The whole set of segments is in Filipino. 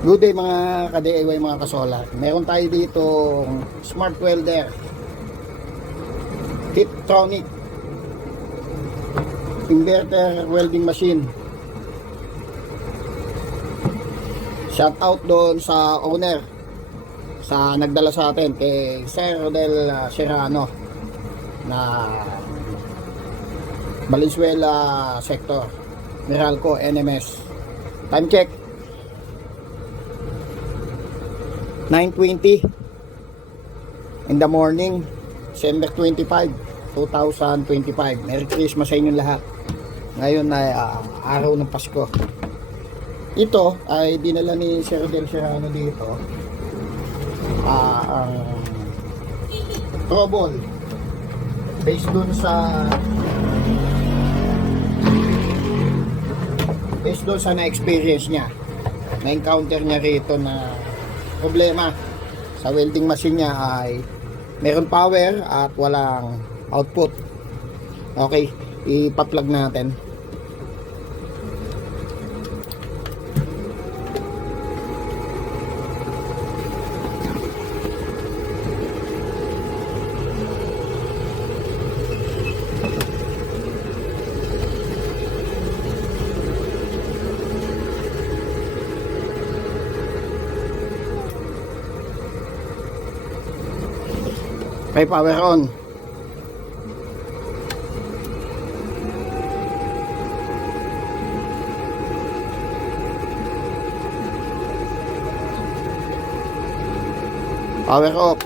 Good day mga ka-DIY, mga kasolar. Meron tayo dito smart welder Tiptronic inverter welding machine. Shout out doon sa owner sa nagdala sa atin, kay Sir Rodel Serrano na Valenzuela sector, Meralco, NMS. Time check 9:20 in the morning, December 25, 2025. Merry Christmas sa inyong lahat. Ngayon ay araw ng Pasko. Ito ay dinala ni Sir Del Serrano dito, ang trouble based dun sa na-experience niya, na-encounter niya rito na problema sa welding machine niya ay meron power at walang output. Okay, ipa-plug natin. Okay, power on. Power off.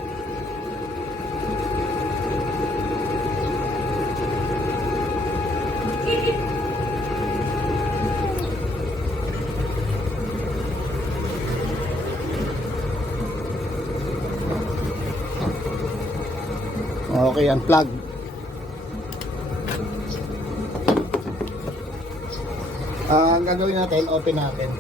Okay, unplug. Ang gagawin natin, open natin.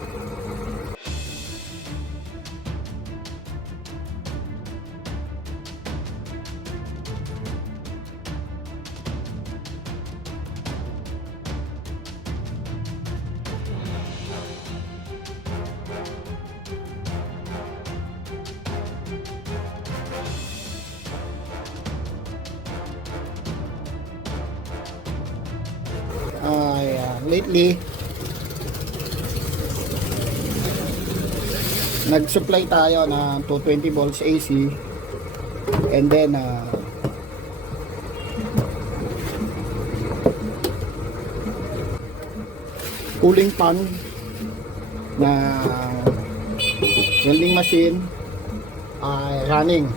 Lately nag-supply tayo ng 220 volts AC, and then cooling fan na welding machine ay running,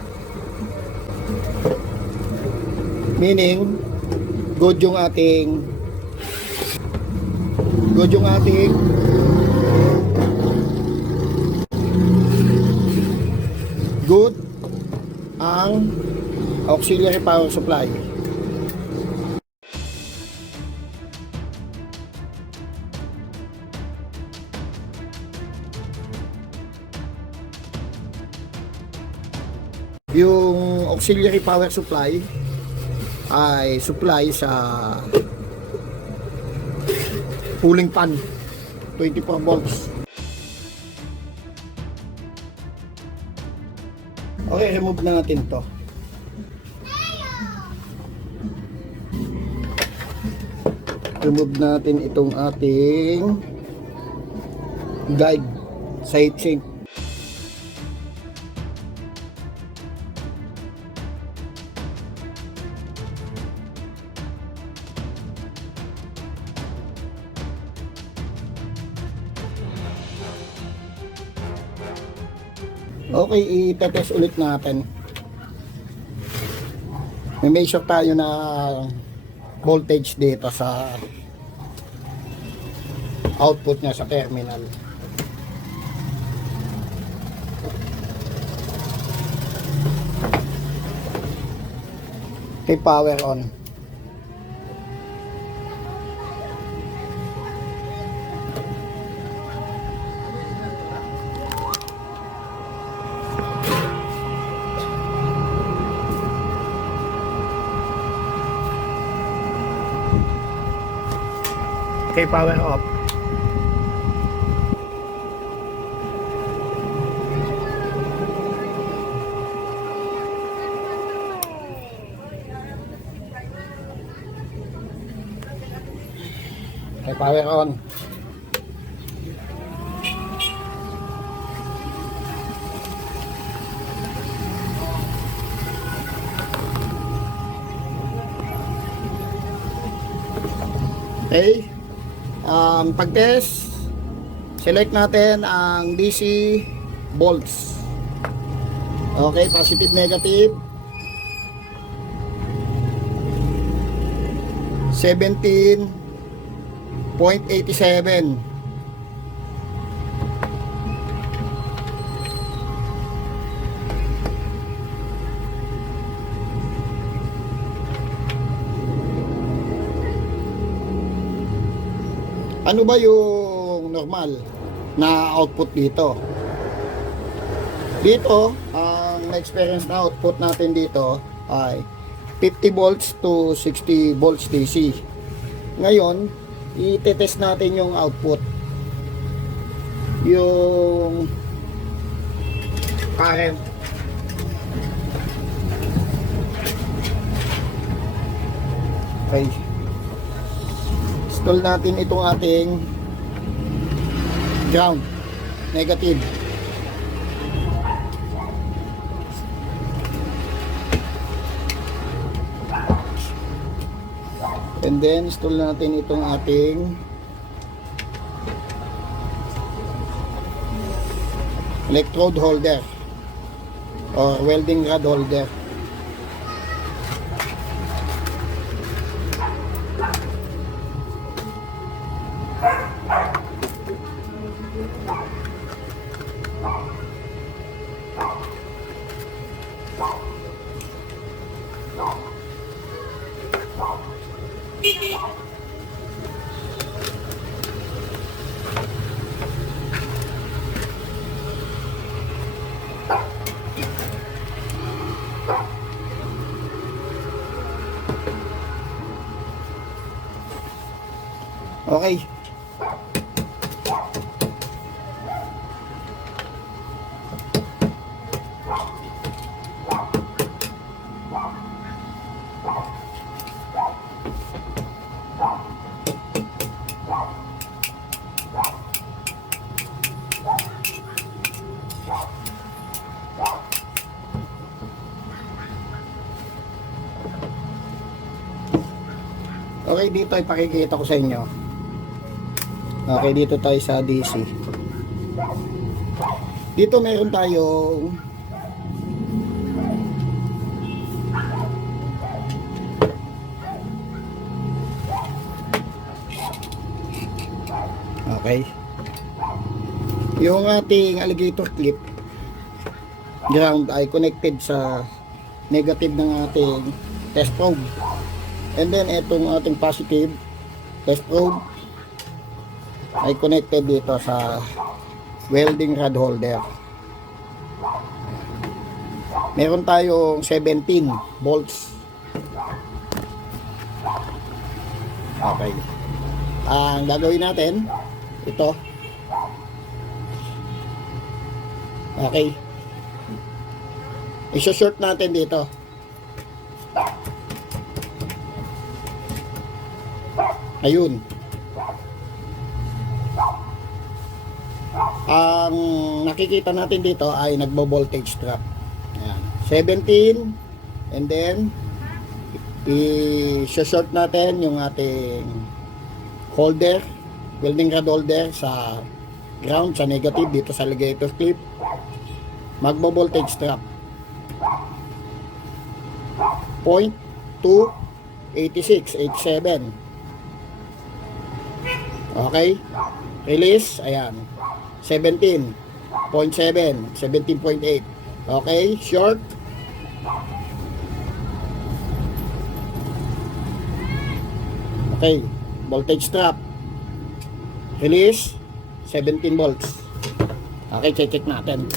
meaning good yung ating good ang auxiliary power supply. Yung auxiliary power supply ay supply sa cooling fan 24 volts. Okay, remove na natin to. Remove natin itong ating guide sa heatsink. Okay, i-test ulit natin. May measure tayo na voltage dito sa output niya sa terminal. Okay, power on. Okay, power off. power on. Okay. Pag-test, select natin ang DC volts. Okay, positive, negative. 17.87. Ano ba yung normal na output dito? Dito, ang na-experience na output natin dito ay 50 volts to 60 volts DC. Ngayon, i-test natin yung output. Yung current. Okay. Install natin itong ating ground. Negative. And then install natin itong ating electrode holder or welding rod holder. Okay. Okay, dito ipakikita ko sa inyo. Okay, dito tayo sa DC. Dito meron tayong okay. Yung ating alligator clip ground ay connected sa negative ng ating test probe. And then itong ating positive test probe ay connected dito sa welding rod holder. Meron tayong 17 volts. Okay. Ang gagawin natin, ito. Okay. I-short natin dito. Ayun. Ang nakikita natin dito ay nagbo-voltage drop. Ayan. 17 and then i-short natin yung ating holder, welding rod holder sa ground, sa negative dito sa alligator clip. Magbo-voltage drop 0.286, 87. Okay? Release, ayan. 17.7, 17.8. Okay, short. Okay, voltage drop. Release, 17 volts. Okay, check natin.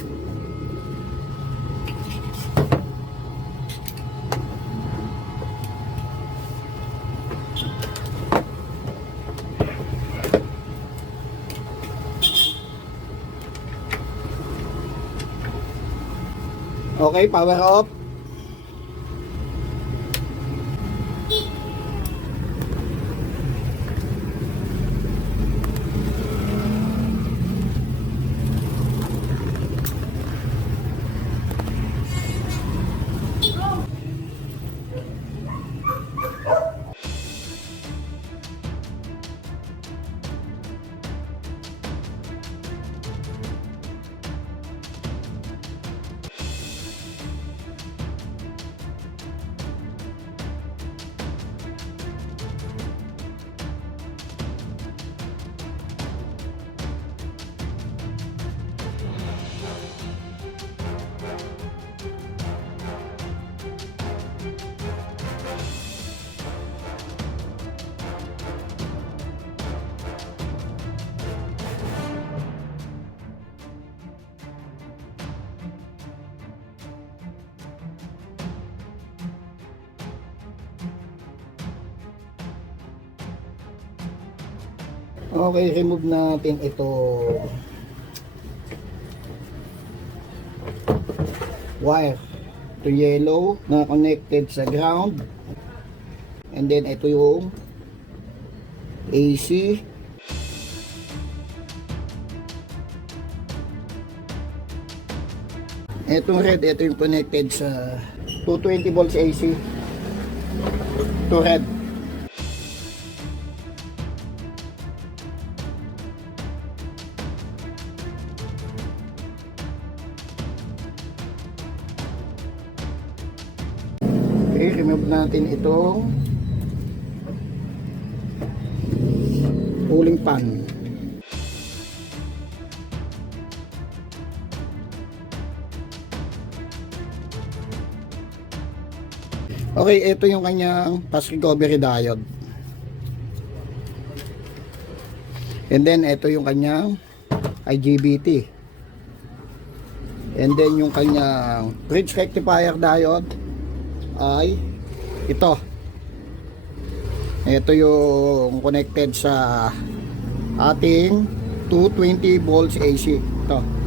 Okay, power off. Okay, remove natin ito wire. Ito yellow na connected sa ground. And then ito yung AC. Itong red, ito yung connected sa 220 volts AC. Ito red. Okay, remove natin itong cooling pan. Okay, ito yung kanyang fast recovery diode. And then ito yung kanyang IGBT. And then yung kanyang bridge rectifier diode ay ito. Ito yung connected sa ating 220 volts AC. Ito.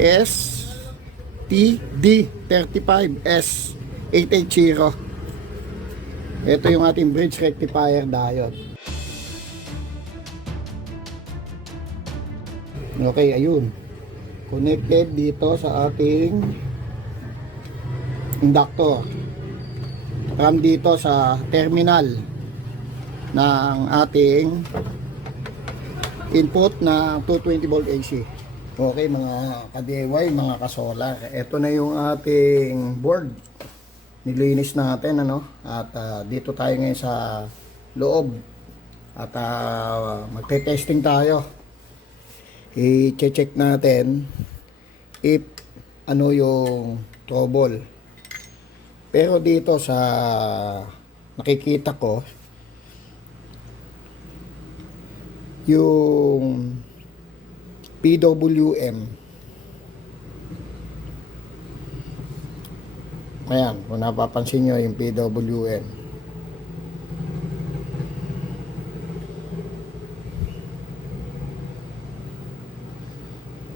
STD35S880. Ito yung ating bridge rectifier diode. Okay, ayun. Connected dito sa ating inductor. Ram dito sa terminal ng ating input na 220 volt AC. Okay mga ka-DIY, mga ka-solar. Ito na yung ating board. Nilinis natin ano. At dito tayo ngayon sa loob. At magte-testing tayo. I-check natin if ano yung trouble. Pero dito sa nakikita ko yung PWM, ayan, kung napapansin nyo yung PWM,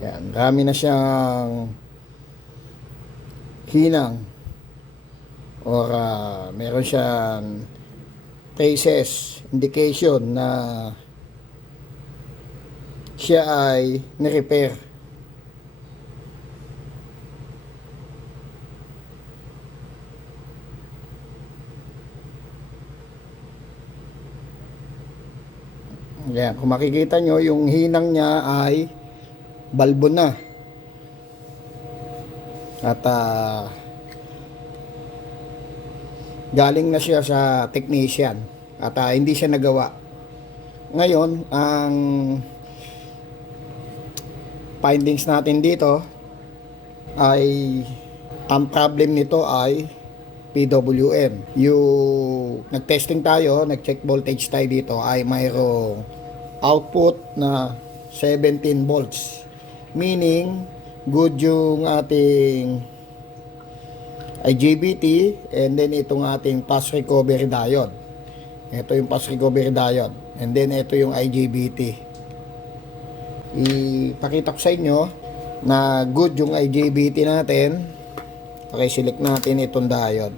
ayan, dami na siyang hinang or meron siyang traces, indication na siya ay ni-repair. Ayan, kung makikita nyo, yung hinang niya ay balbo na. At galing na siya sa technician. At hindi siya nagawa. Ngayon, ang findings natin dito ay ang problem nito ay PWM. Yung nag-testing tayo, nag-check voltage tayo dito ay mayroong output na 17 volts. Meaning, good yung ating IGBT and then itong ating fast recovery diode. Ito yung fast recovery diode. And then ito yung IGBT. Ipakita ko sa inyo na good yung IGBT natin. Okay, select natin itong diode.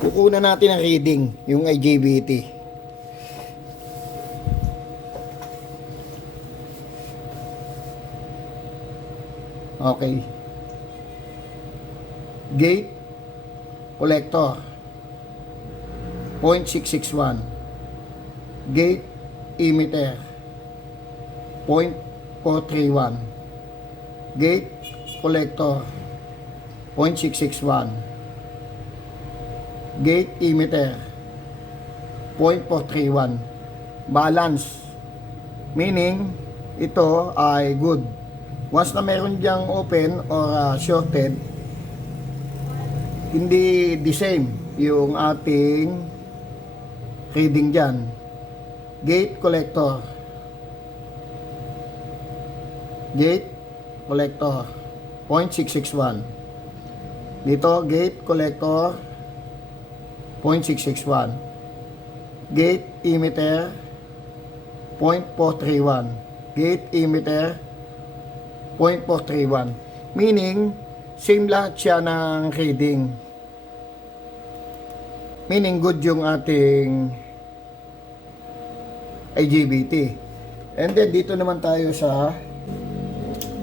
Kukunan natin ang reading, yung IGBT. Okay. Gate collector 0.661. Gate emitter 0.431. Gate collector 0.661. Gate emitter 0.431. Balance, meaning ito ay good. Once na meron diyang open or shorted, hindi the same yung ating reading dyan. Gate collector. Gate collector 0.661. Dito gate collector 0.661. Gate emitter 0.431. Gate emitter 0.431. Meaning same lahat siya ng reading. Meaning good yung ating IGBT. And then dito naman tayo sa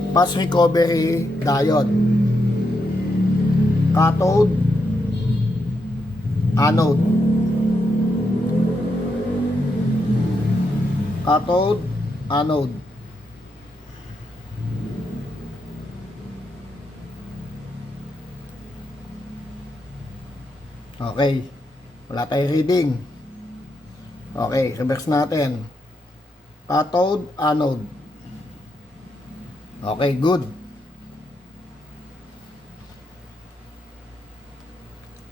fast recovery diode. Cathode, anode. Cathode, anode. Okay. Wala tayong reading. Okay, reverse natin. Cathode, anode. Okay, good.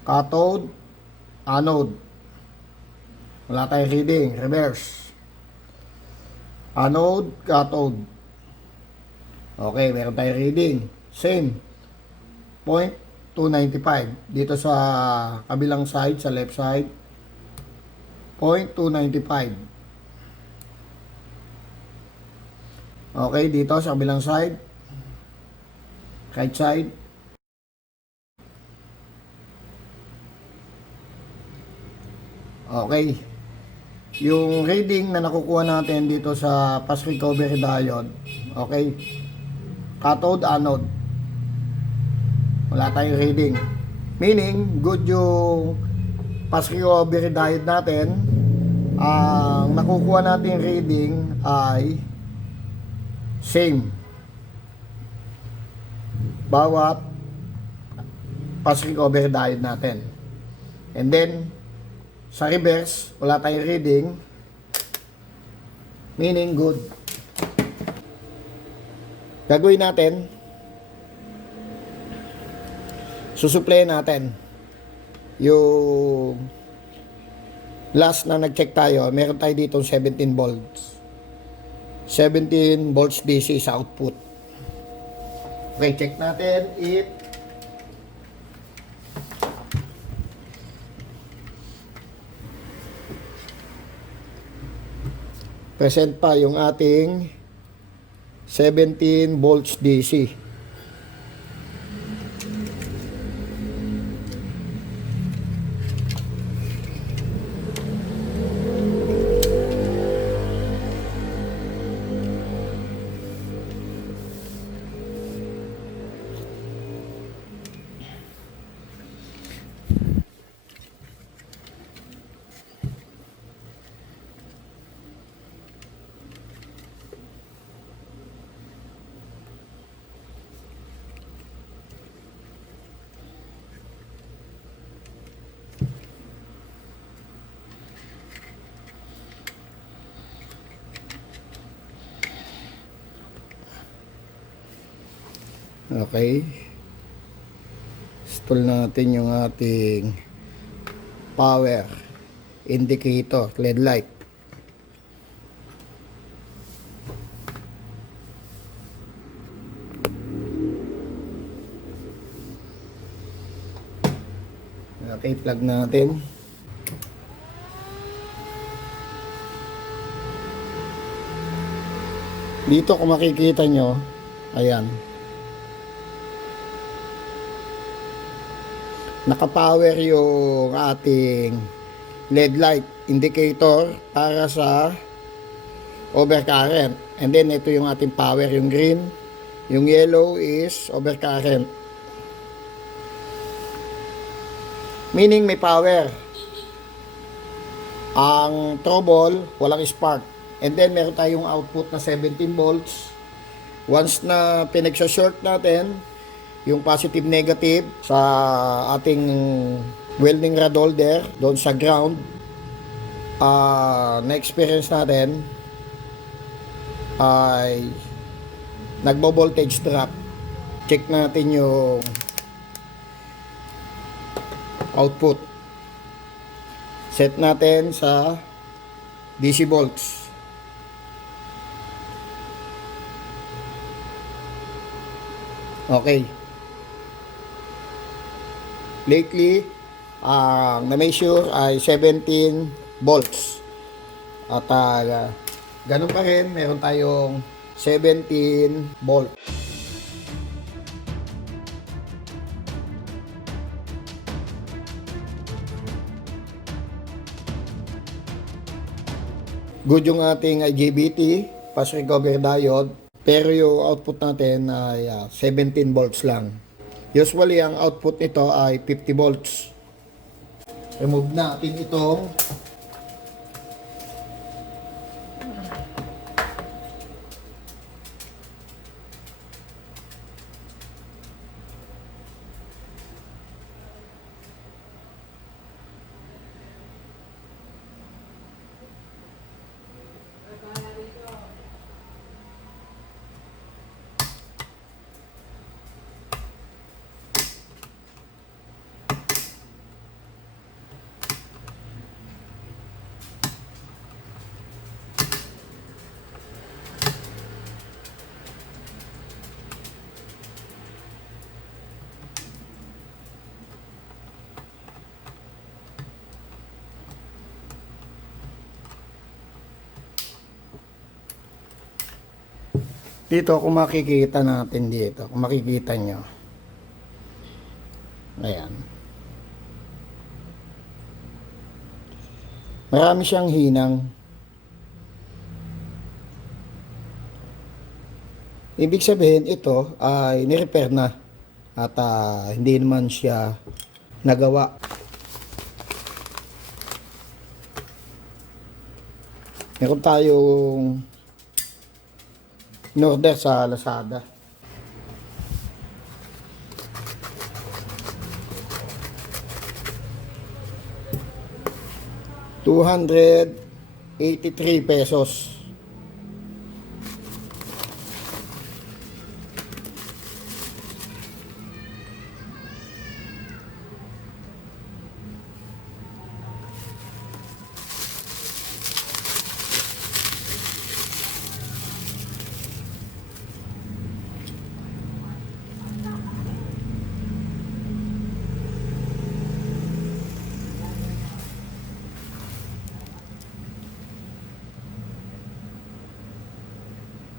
Cathode, anode. Wala tayong reading. Reverse. Anode, cathode. Okay, meron tayong reading. Same. 0.295. Dito sa kabilang side, sa left side. 0.295. Okay, dito sa kabilang side. Right side. Okay. Yung reading na nakukuha natin dito sa fast recovery diode. Okay. Cathode, anode. Wala tayong reading. Meaning, good yung fast recovery diode natin. Ang nakukuha natin reading ay same. Bawat fast recovery diode natin. And then, sa reverse, wala tayong reading. Meaning good. Gagawin natin, susuplayin natin yung last na nag-check tayo. Meron tayo dito 17 volts. 17 volts DC sa output. Okay, check natin it. Present pa yung ating 17 volts DC. Okay. Install natin yung ating power indicator, LED light. Okay, plug natin. Dito kung makikita nyo, ayan. Naka-power yung ating LED light indicator para sa overcurrent. And then ito yung ating power, yung green. Yung yellow is overcurrent. Meaning may power. Ang trouble, walang spark. And then meron tayong output na 17 volts. Once na pinagsa-short natin yung positive negative sa ating welding rod holder doon sa ground, na-experience natin ay nagbo-voltage drop. Check natin yung output. Set natin sa DC volts. Okay. Lately, ang na-measure ay 17 volts. At ganun pa rin, meron tayong 17 volt. Good yung ating IGBT, fast recovery diode, pero yung output natin ay 17 volts lang. Usually, ang output nito ay 50 volts. Remove natin itong dito, kung makikita natin dito, kung makikita nyo, ayan, marami siyang hinang. Ibig sabihin, ito ay nirepair na at hindi naman siya nagawa. Meron tayong in-order sa Lazada. ₱283.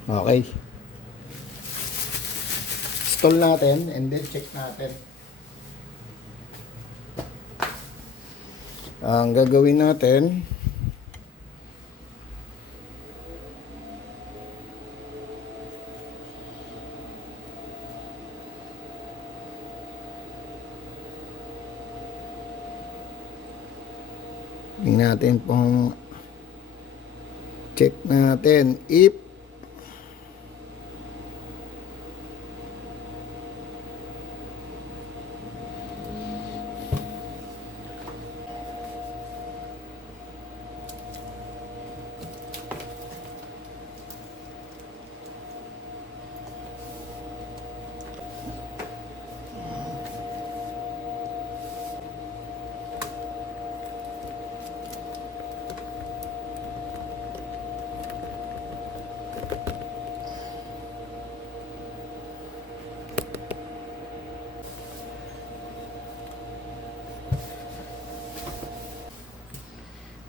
Okay. Install natin and then check natin. Ang gagawin natin, tingnan natin pong check natin if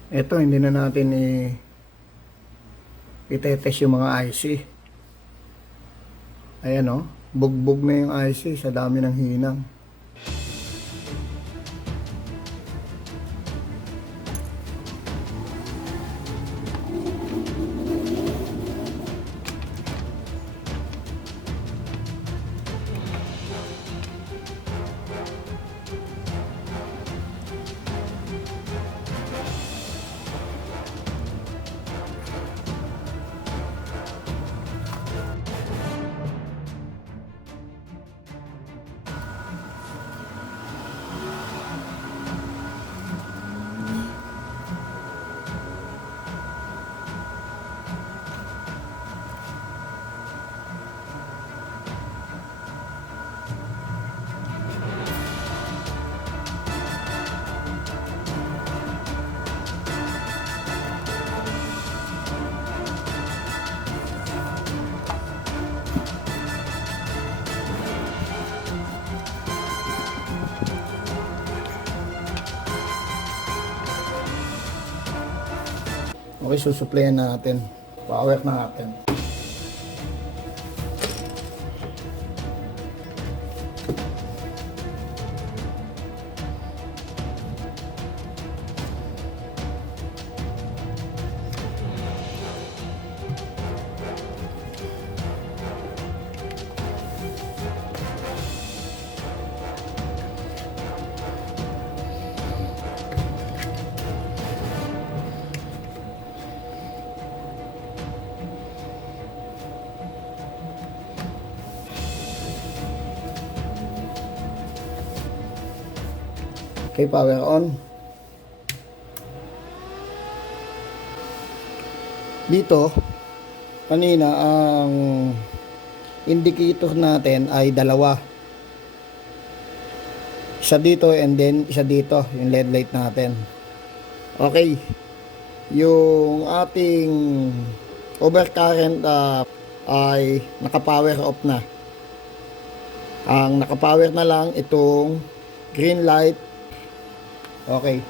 ito, hindi na natin itetest yung mga IC. Ayan o, bugbog na yung IC sa dami ng hinang. Okay, susuplayan natin. Power natin. Okay, power on. Dito, kanina ang indicator natin ay dalawa. Isa dito and then isa dito, yung LED light natin. Okay. Yung ating overcurrent ay naka-power off na. Ang naka-power na lang itong green light. Okay.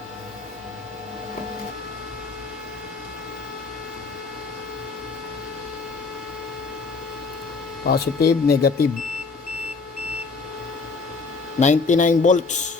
Positive, negative. 99 volts.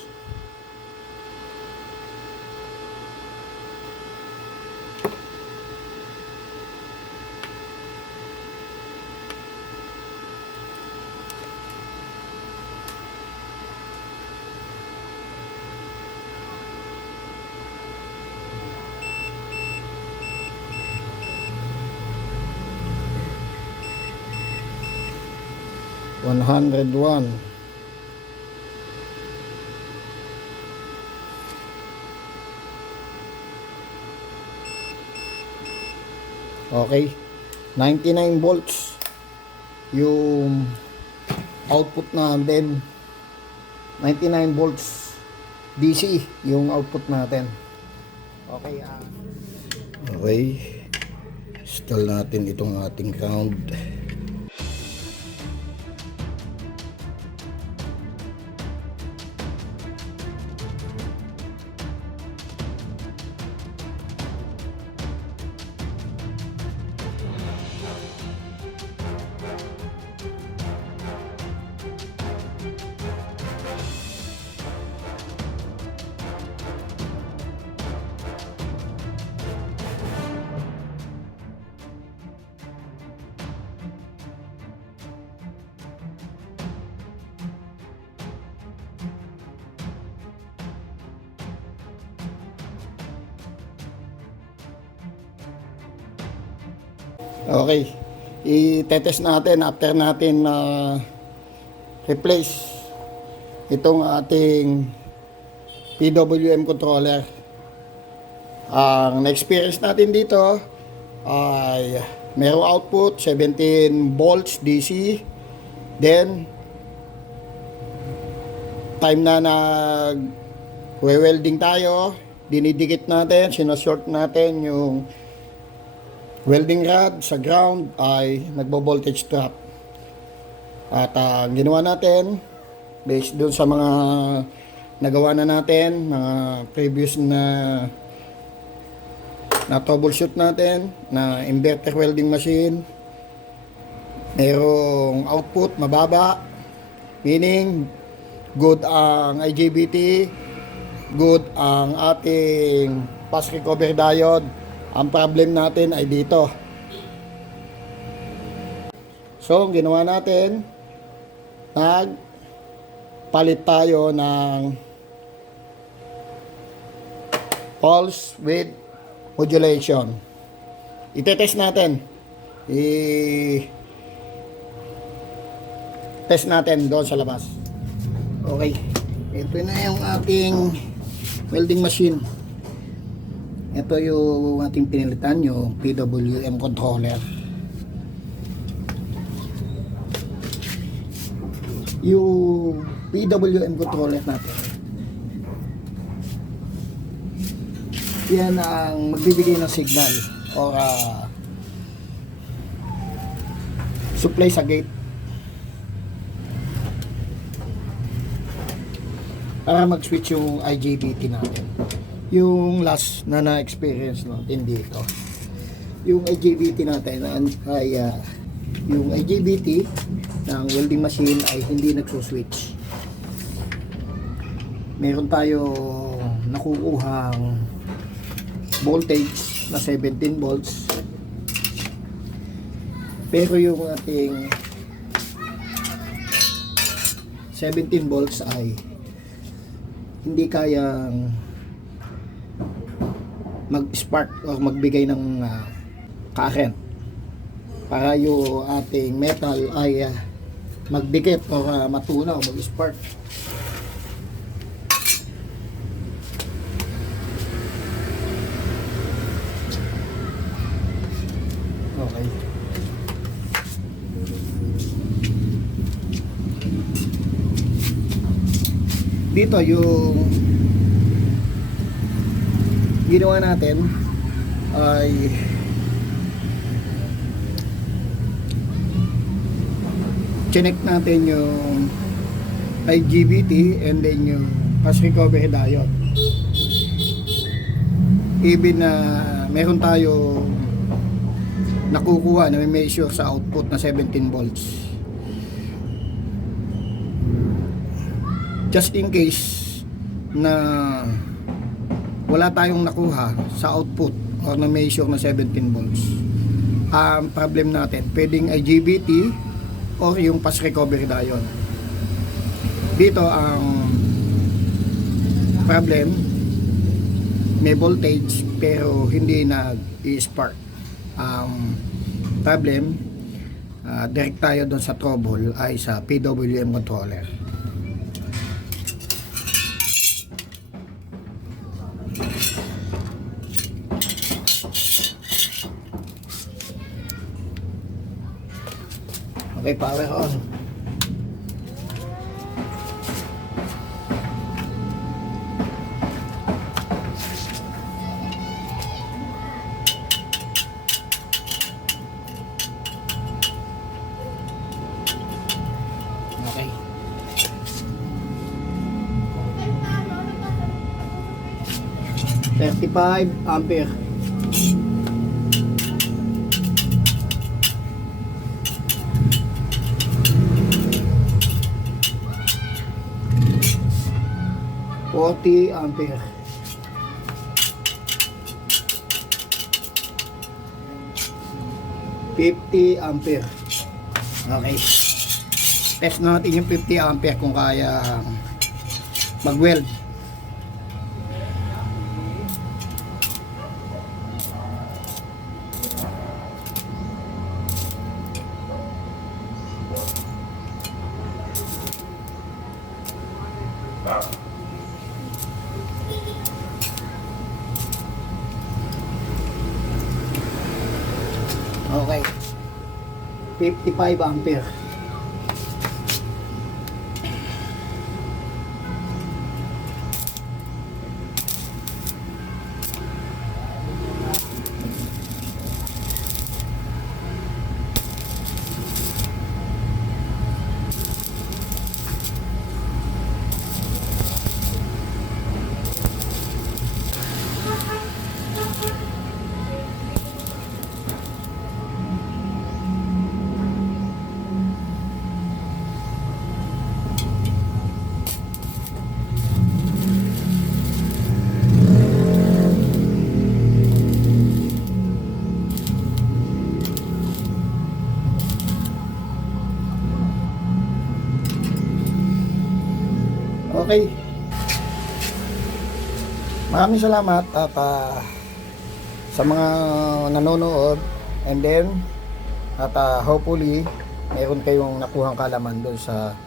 One hundred one. Okay, 99 volts yung output natin. 99 volts DC yung output natin. Okay, okay, install natin itong ating ground. Okay, i-test natin after natin replace itong ating PWM controller. Ang na-experience natin dito ay merong output 17 volts DC. Then time na nag-welding tayo, dinidikit natin, sinashort natin yung welding rod sa ground, ay nagbo-voltage drop. At ang ginawa natin based doon sa mga nagawa na natin, mga previous na troubleshoot natin na inverter welding machine, merong output mababa, meaning good ang IGBT, good ang ating fast recovery diode. Ang problem natin ay dito. So, ang ginawa natin, nagpalit tayo ng pulse width modulation. Ite-test natin. Test natin doon sa labas. Okay. Ito na yung ating welding machine. Ito yung ating pinilitan, yung PWM controller. Yung PWM controller natin, yan ang magbibigay ng signal or supply sa gate para mag-switch yung IGBT natin. Yung last na na-experience natin dito, yung IGBT natin yung IGBT ng welding machine ay hindi nagso-switch. Meron tayo nakukuhang voltage na 17 volts, pero yung ating 17 volts ay hindi kayang mag-spark o magbigay ng current para yung ating metal ay magdikit o matunaw, mag-spark. Okay. Dito yung ginawa natin ay chinek natin yung IGBT and then yung fast recovery diode. Even na meron tayo nakukuha na may measure sa output na 17 volts. Just in case na wala tayong nakuha sa output or na measure na 17 volts, ang problem natin pwedeng IGBT or yung fast recovery diode. Dito ang problem, may voltage pero hindi nag-i-spark. Ang problem, direct tayo doon sa trouble ay sa PWM controller. Okay, power on. Okay. 35 ampere. Ampere. 50 ampere. Okay. Test natin yung 50 ampere kung kaya mag-weld. Okay. 55 ampere. Okay. Maraming salamat at sa mga nanonood, and then at hopefully meron kayong nakuhang kalaman doon sa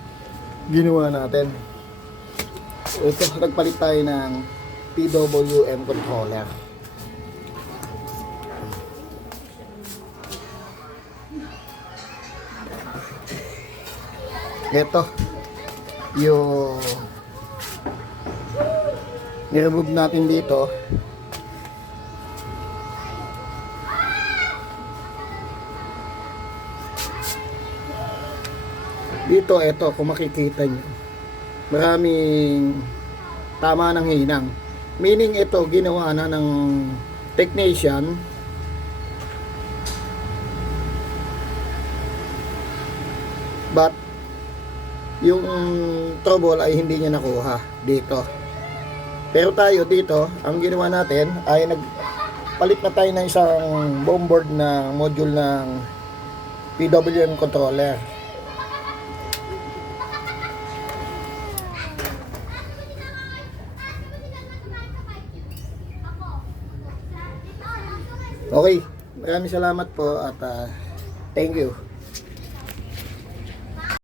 ginawa natin. Ito, nagpalit tayo ng PWM controller. Ito yung i-remove natin dito. Dito, ito, kung makikita nyo, maraming tama ng hinang. Meaning ito, ginawa na ng technician but yung trouble ay hindi niya nakuha dito. Pero tayo dito, ang ginawa natin ay nagpalit na tayo ng isang buong board na module ng PWM controller. Okay, maraming salamat po at thank you.